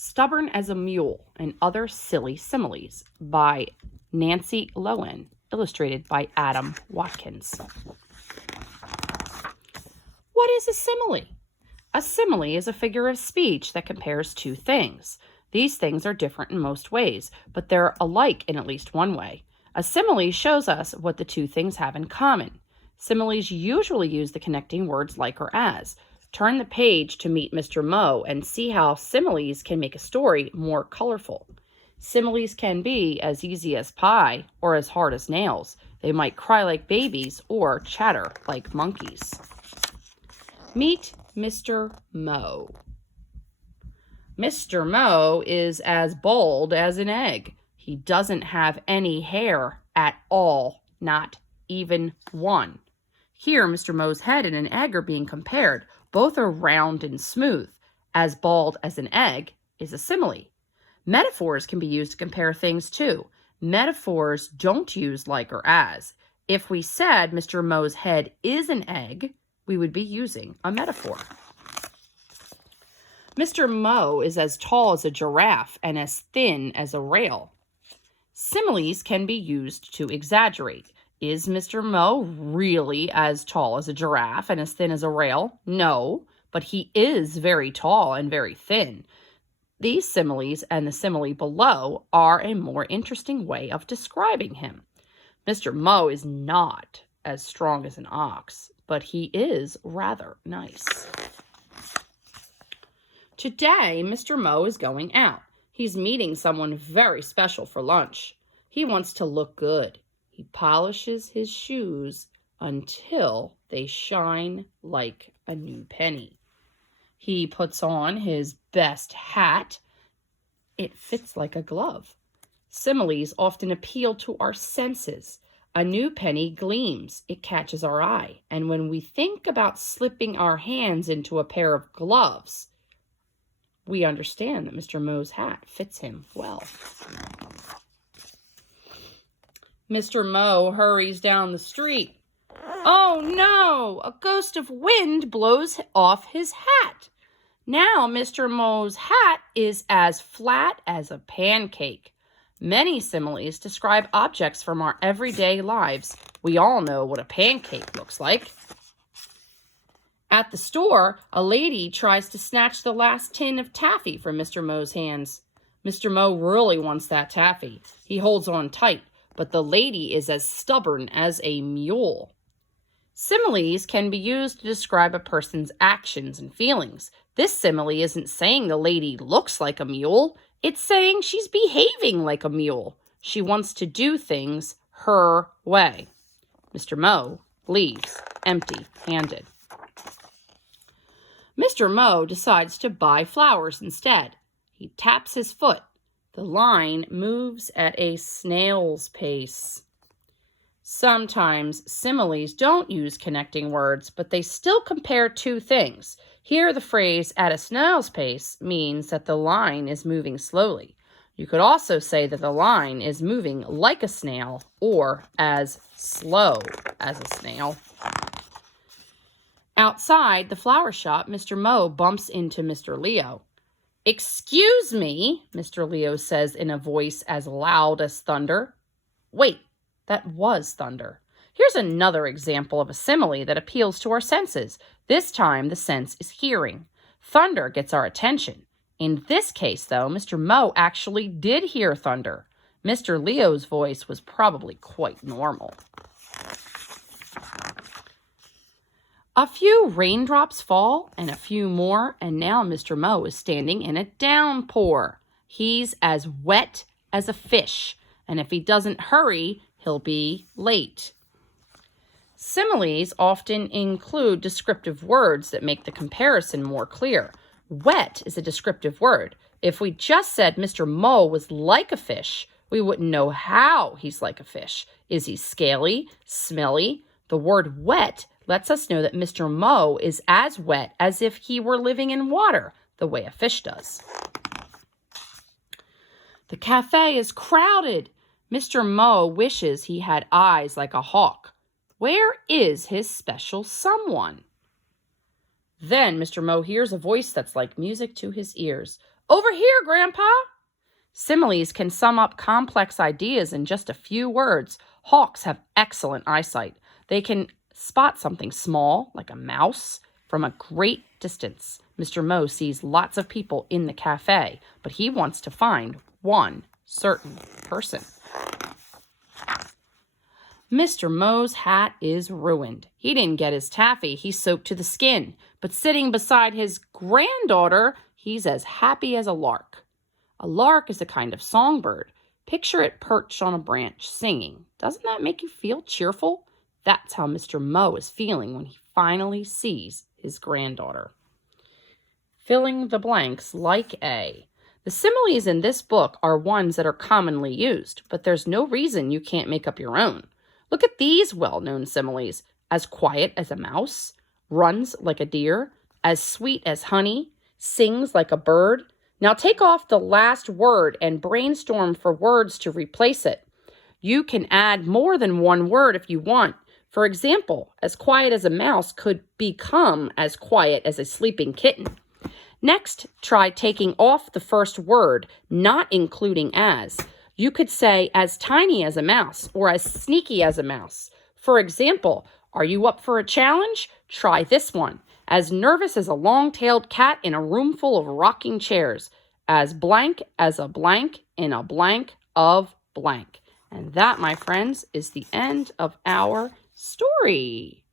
Stubborn as a Mule and Other Silly Similes by Nancy Lowen, illustrated by Adam Watkins. What is a simile? A simile is a figure of speech that compares two things. These things are different in most ways, but they're alike in at least one way. A simile shows us what the two things have in common. Similes usually use the connecting words like or as. Turn the page to meet Mr. Mo and see how similes can make a story more colorful. Similes can be as easy as pie or as hard as nails. They might cry like babies or chatter like monkeys. Meet Mr. Mo. Mr. Mo is as bald as an egg. He doesn't have any hair at all, not even one. Here, Mr. Mo's head and an egg are being compared. Both are round and smooth. As bald as an egg is a simile. Metaphors can be used to compare things too. Metaphors don't use like or as. If we said Mr. Mo's head is an egg, we would be using a metaphor. Mr. Mo is as tall as a giraffe and as thin as a rail. Similes can be used to exaggerate. Is Mr. Mo really as tall as a giraffe and as thin as a rail? No, but he is very tall and very thin. These similes and the simile below are a more interesting way of describing him. Mr. Mo is not as strong as an ox, but he is rather nice. Today, Mr. Mo is going out. He's meeting someone very special for lunch. He wants to look good. He polishes his shoes until they shine like a new penny. He puts on his best hat. It fits like a glove. Similes often appeal to our senses. A new penny gleams. It catches our eye. And when we think about slipping our hands into a pair of gloves, we understand that Mr. Mo's hat fits him well. Mr. Mo hurries down the street. Oh no! A gust of wind blows off his hat. Now Mr. Mo's hat is as flat as a pancake. Many similes describe objects from our everyday lives. We all know what a pancake looks like. At the store, a lady tries to snatch the last tin of taffy from Mr. Mo's hands. Mr. Mo really wants that taffy. He holds on tight, but the lady is as stubborn as a mule. Similes can be used to describe a person's actions and feelings. This simile isn't saying the lady looks like a mule. It's saying she's behaving like a mule. She wants to do things her way. Mr. Mo leaves empty-handed. Mr. Mo decides to buy flowers instead. He taps his foot. The line moves at a snail's pace. Sometimes similes don't use connecting words, but they still compare two things. Here, the phrase "at a snail's pace" means that the line is moving slowly. You could also say that the line is moving like a snail or as slow as a snail. Outside the flower shop, Mr. Mo bumps into Mr. Leo. "Excuse me," Mr. Leo says in a voice as loud as thunder. Wait, that was thunder. Here's another example of a simile that appeals to our senses. This time, the sense is hearing. Thunder gets our attention. In this case, though, Mr. Mo actually did hear thunder. Mr. Leo's voice was probably quite normal. A few raindrops fall, and a few more, and now Mr. Mo is standing in a downpour. He's as wet as a fish, and if he doesn't hurry, he'll be late. Similes often include descriptive words that make the comparison more clear. Wet is a descriptive word. If we just said Mr. Mo was like a fish, we wouldn't know how he's like a fish. Is he scaly, smelly? The word wet lets us know that Mr. Mo is as wet as if he were living in water, the way a fish does. The cafe is crowded. Mr. Mo wishes he had eyes like a hawk. Where is his special someone? Then Mr. Mo hears a voice that's like music to his ears. Over here, Grandpa. Similes can sum up complex ideas in just a few words. Hawks have excellent eyesight. They can spot something small, like a mouse, from a great distance. Mr. Mo sees lots of people in the cafe, but he wants to find one certain person. Mr. Mo's hat is ruined. He didn't get his taffy. He's soaked to the skin. But sitting beside his granddaughter, he's as happy as a lark. A lark is a kind of songbird. Picture it perched on a branch, singing. Doesn't that make you feel cheerful? That's how Mr. Mo is feeling when he finally sees his granddaughter. Filling the blanks like A. The similes in this book are ones that are commonly used, but there's no reason you can't make up your own. Look at these well-known similes. As quiet as a mouse, runs like a deer, as sweet as honey, sings like a bird. Now take off the last word and brainstorm for words to replace it. You can add more than one word if you want. For example, as quiet as a mouse could become as quiet as a sleeping kitten. Next, try taking off the first word, not including as. You could say as tiny as a mouse or as sneaky as a mouse. For example, are you up for a challenge? Try this one. As nervous as a long-tailed cat in a room full of rocking chairs. As blank as a blank in a blank of blank. And that, my friends, is the end of our story.